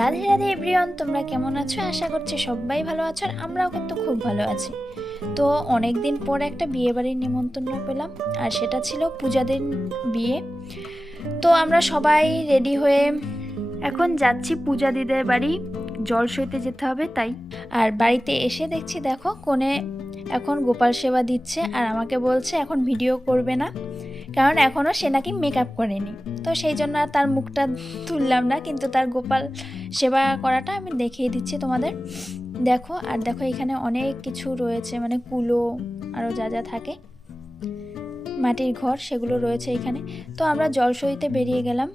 Radhe Radhe everyone, তোমরা কেমন আছো? আশা করছি সবাই ভালো আছো, আর আমরাও কিন্তু খুব ভালো আছি। তো অনেক দিন পর একটা বিয়ে বাড়ির নিমন্ত্রণ পেলাম, আর সেটা ছিল পূজাদের বিয়ে। তো আমরা সবাই রেডি হয়ে এখন যাচ্ছি পূজা দিদের বাড়ি, জল সইতে যেতে হবে তাই। আর বাড়িতে এসে দেখছি, দেখো কোণে এখন গোপাল সেবা দিচ্ছে, আর আমাকে বলছে এখন ভিডিও করবে না, কারণ এখনও সে নাকি মেকআপ করেনি। তো সেই জন্য আর তার মুখটা তুললাম না, কিন্তু তার গোপাল সেবা করাটা আমি দেখিয়ে দিচ্ছি তোমাদের। দেখো, আর দেখো এখানে অনেক কিছু রয়েছে, মানে কুলো আরও যা যা থাকে, মাটির ঘর, সেগুলো রয়েছে এখানে। তো আমরা জল সইতে বেরিয়ে গেলাম।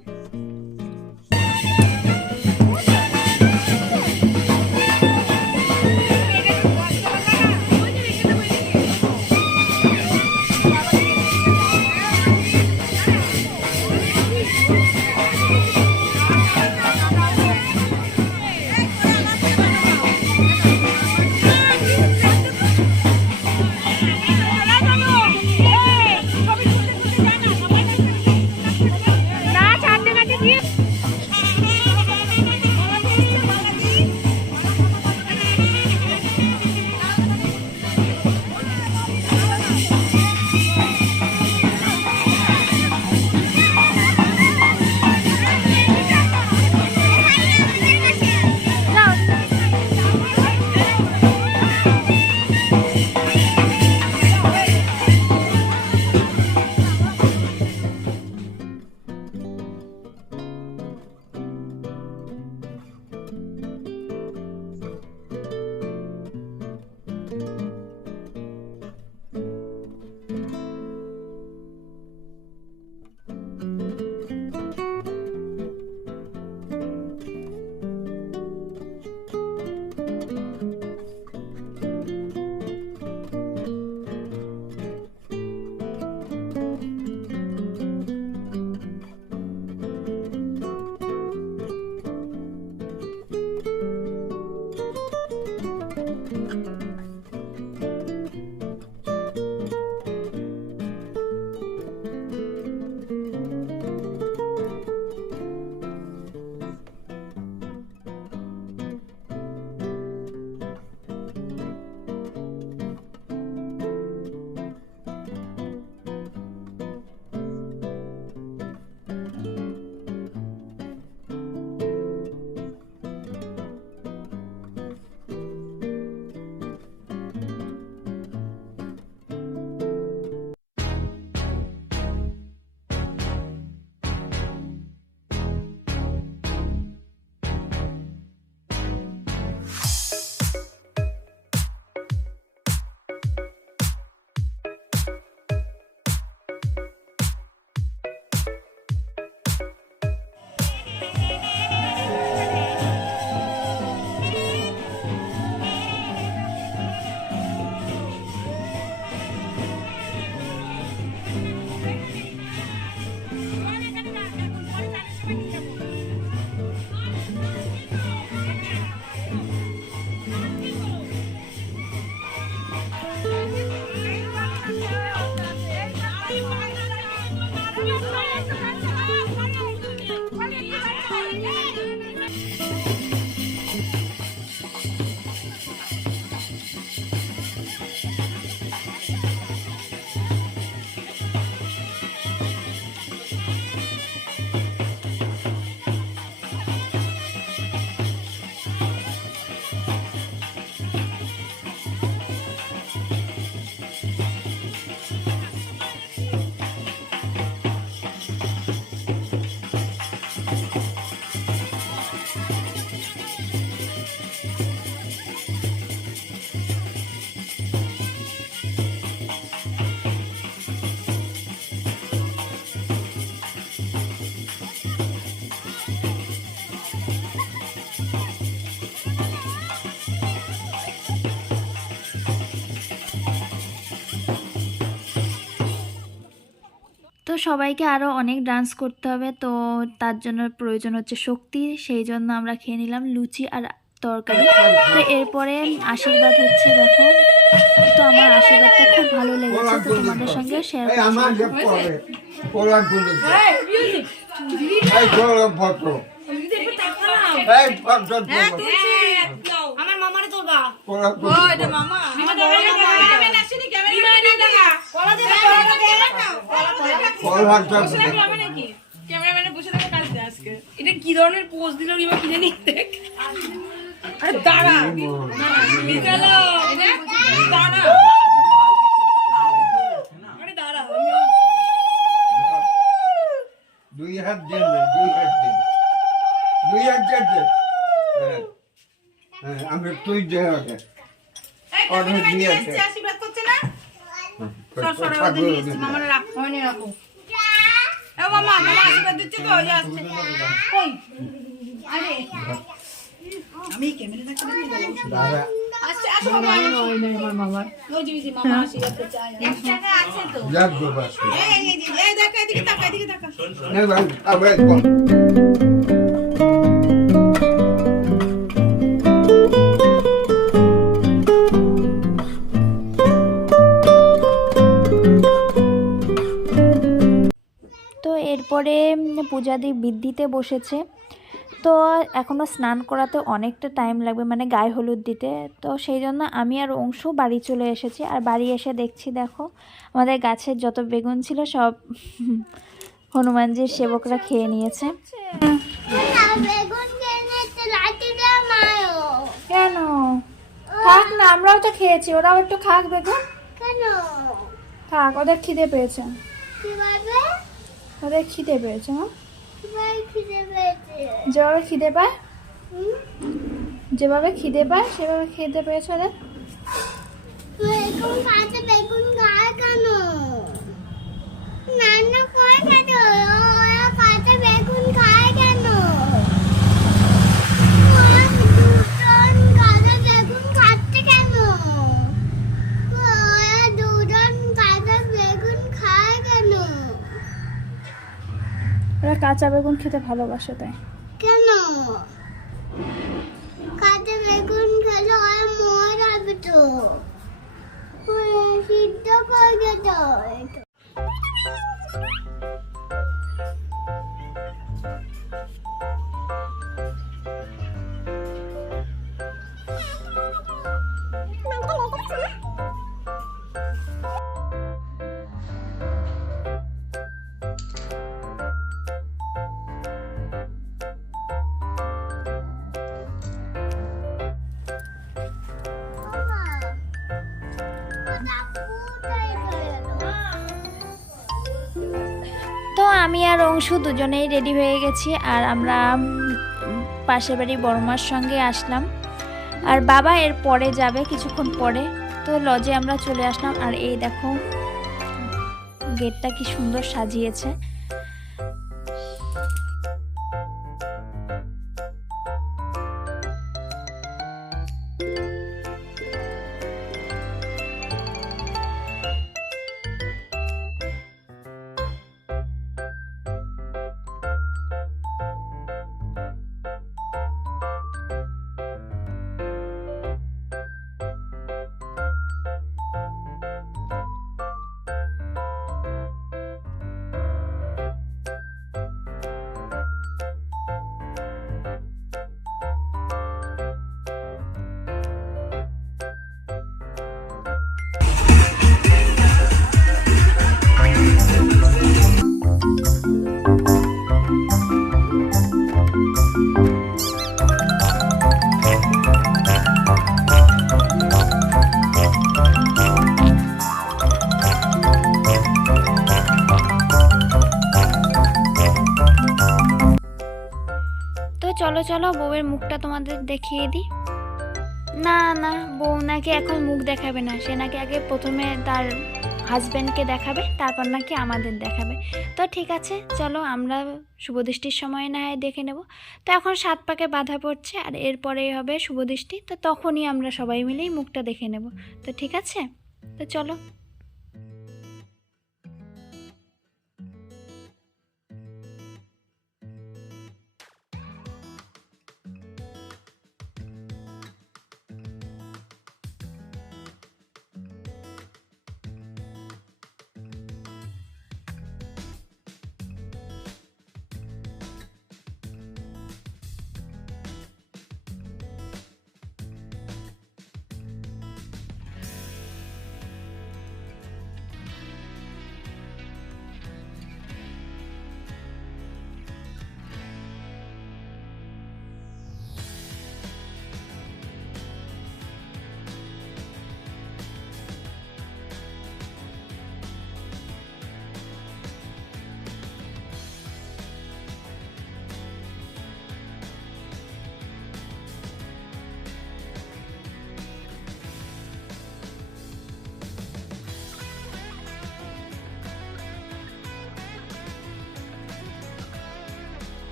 তো সবাইকে আরও অনেক ডান্স করতে হবে, তো তার জন্য প্রয়োজন হচ্ছে শক্তি। সেই জন্য আমরা খেয়ে নিলাম লুচি আর তরকারি। তো এরপরে আশীর্বাদ হচ্ছে, দেখো। তো আমার আশীর্বাদটা খুব ভালো লেগেছে, তো তোমাদের সঙ্গে শেয়ার করছি। এই পর্যন্ত আমার মামারে তোলবা পোলা ও এটা মামা আমার বড় মামা ক্যামেরা আসেনি ক্যামেরা দেখা কলা দে পোলা বসে থাকলাম নাকি ক্যামেরাম্যানে বসে থাকা কাজ দে আজকে এটা কি ধরনের পোজ দিল রিবা কিনে নি দেখ আরে দাঁড়া বিকালো দাঁড়া আরে দাঁড়া দুই হাত দেন দুই হাত দেন আমি তুই দে ওকে অর্ডার দিয়ে আছে আশীর্বাদ করছে না সর সর ওদের নিয়ে মামারে রাখ মনে রাখো এ মামা মামা আশীর্বাদ দিচ্ছে তো ওই আসছে কই আরে আমি ক্যামেরা দেখতে দেখতে দাদা আসছে আসো মামা ওই নাই আমার মামা ওই জি মামা আশীর্বাদ করছে 1 টাকা আছে তো যাক গো বাস এই দেখ এদিকে তাকা এদিকে তাকা না ভাই আবার কোন তো এরপরে পূজাদি বৃদ্ধিতে বসেছে। তো এখনও স্নান করাতে অনেকটা টাইম লাগবে, মানে গায়ে হলুদ দিতে। তো সেই জন্য আমি আর অংশু বাড়ি চলে এসেছি। আর বাড়ি এসে দেখছি, দেখো আমাদের গাছের যত বেগুন ছিল সব হনুমানজির সেবকরা খেয়ে নিয়েছে। কেন থাক না, আমরাও তো খেয়েছি, ওরাও একটু খাক বেগুন। থাক, ওদের খিদে পেয়েছে, ওদের খিদে পেয়েছে। যেভাবে খিদে পায় যেভাবে খিদে পায় সেভাবে খিদে পেয়েছে ওদের। বেগুন খায় কেন? নানা কয় কেন? ওরা কাঁচা বেগুন খায় কেন? ওরা দুজন কাঁচা বেগুন খাচ্ছে কেন? ওরা দুজন কাঁচা বেগুন খায় কেন? ওরা কাঁচা বেগুন খেতে ভালোবাসে তাই। কেন? কাঁচা বেগুন খেলে ওরা মরে যাবে তো। ওরা সিদ্ধ করে দাও। তো আমি আর অংশু দুজনেই রেডি হয়ে গেছি, আর আমরা পাশের বাড়ি বড়মার সঙ্গে আসলাম। আর বাবা এর পরে যাবে কিছুক্ষণ পরে। তো লজে আমরা চলে আসলাম। আর এই দেখো গেটটা কি সুন্দর সাজিয়েছে। চলো চলো বউয়ের মুখটা তোমাদের দেখিয়ে দিই। না না, বউ নাকি এখন মুখ দেখাবে না, সে নাকি আগে প্রথমে তার হাজব্যান্ডকে দেখাবে, তারপর নাকি আমাদের দেখাবে। তো ঠিক আছে, চলো আমরা শুভদৃষ্টির সময় না হয় দেখে নেব। তো এখন 7 পাকে বাঁধা পড়ছে, আর এরপরে হবে শুভদৃষ্টি। তো তখনই আমরা সবাই মিলেই মুখটা দেখে নেব। তো ঠিক আছে, তো চলো।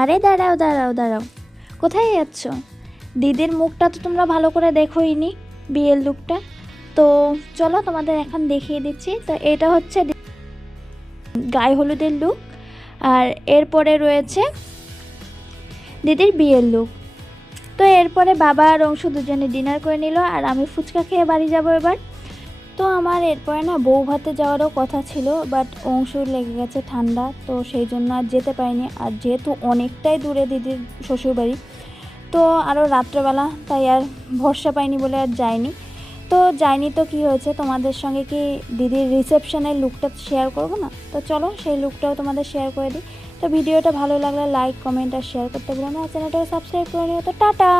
আরে দাঁড়াও দাঁড়াও দাঁড়াও, কোথায় যাচ্ছ? দিদির মুখটা তো তোমরা ভালো করে দেখোই নি, বিয়ের লুকটা। তো চলো তোমাদের এখন দেখিয়ে দিচ্ছি। তো এটা হচ্ছে গায়ে হলুদের লুক, আর এরপরে রয়েছে দিদির বিয়ের লুক। তো এরপরে বাবা আর অংশু দুজনে ডিনার করে নিল, আর আমি ফুচকা খেয়ে বাড়ি যাব এবার। তো আমার এরপরে না বউ ভাতে যাওয়ারও কথা ছিল, বাট অংশুর লেগে গেছে ঠান্ডা, তো সেই জন্য আর যেতে পারিনি। আর যেহেতু অনেকটাই দূরে দিদির শ্বশুরবাড়ি, তো আরও রাত্রেবেলা, তাই আর ভরসা পাইনি বলে আর যাইনি। তো যাইনি তো কী হয়েছে, তোমাদের সঙ্গে কি দিদির রিসেপশনের লুকটা শেয়ার করবো না? তো চলো সেই লুকটাও তোমাদের শেয়ার করে দিই। তো ভিডিওটা ভালো লাগলে লাইক, কমেন্ট আর শেয়ার করতে ভুলো না, চ্যানেলটাকে সাবস্ক্রাইব করে নিও। তো টাটা।